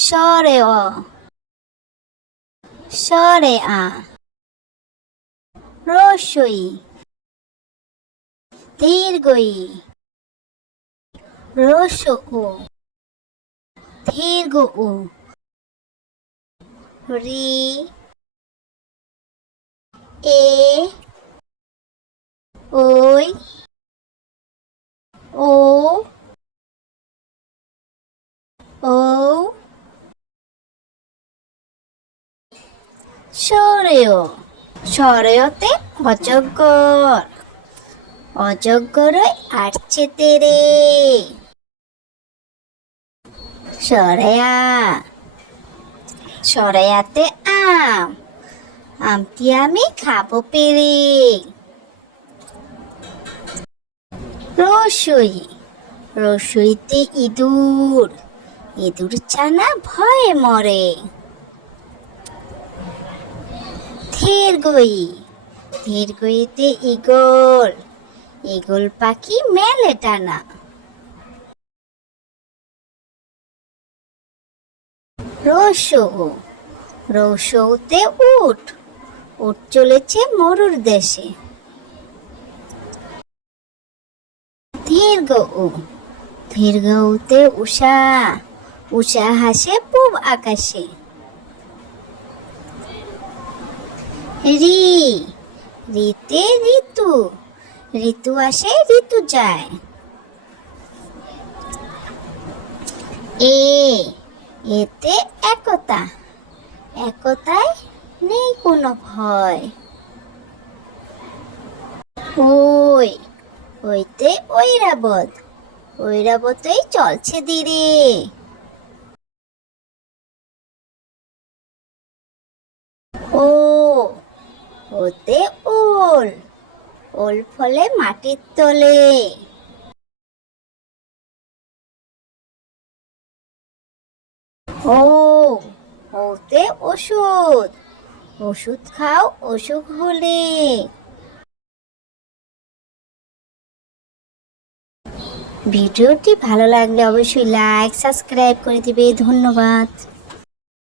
সরে অ সরে আ রসই দীর্ঘই রস ও দীর্ঘ ও রি এ ওই ও ও সরেয় সরেয়তে অজগর। অজগরই আসছে তেরে। সরেয়া। সরেয়াতে আম। আমটি আমি খাব পেরে। রসই। রসইতে ইঁদুর। ইঁদুর ছানা ভয়ে মরে। ধীরগই ধীরগইতে ইগল ইগল পাখি মেলে টানা। রসৌ রসৌতে উঠ উঠ চলেছে মরুর দেশে। দীর্ঘ উ দীর্ঘ উতে উষা উষা হাসে পূব আকাশে। রি, রিতে ঋতু ঋতু আসে, ঋতু যায়। এ, এতে একতা, একতায় নেই কোনো ভয়। ওই, ওইতে ঐরাবত, ঐরাবতই চলছে ধীরে। ওতে ওল। ওল ফলে মাটির তলে। ওতে ওষুধ। ওষুধ খাও, অসুখ হলে। ভিডিওটি ভালো লাগলে অবশ্যই লাইক, সাবস্ক্রাইব করে দিবে। ধন্যবাদ।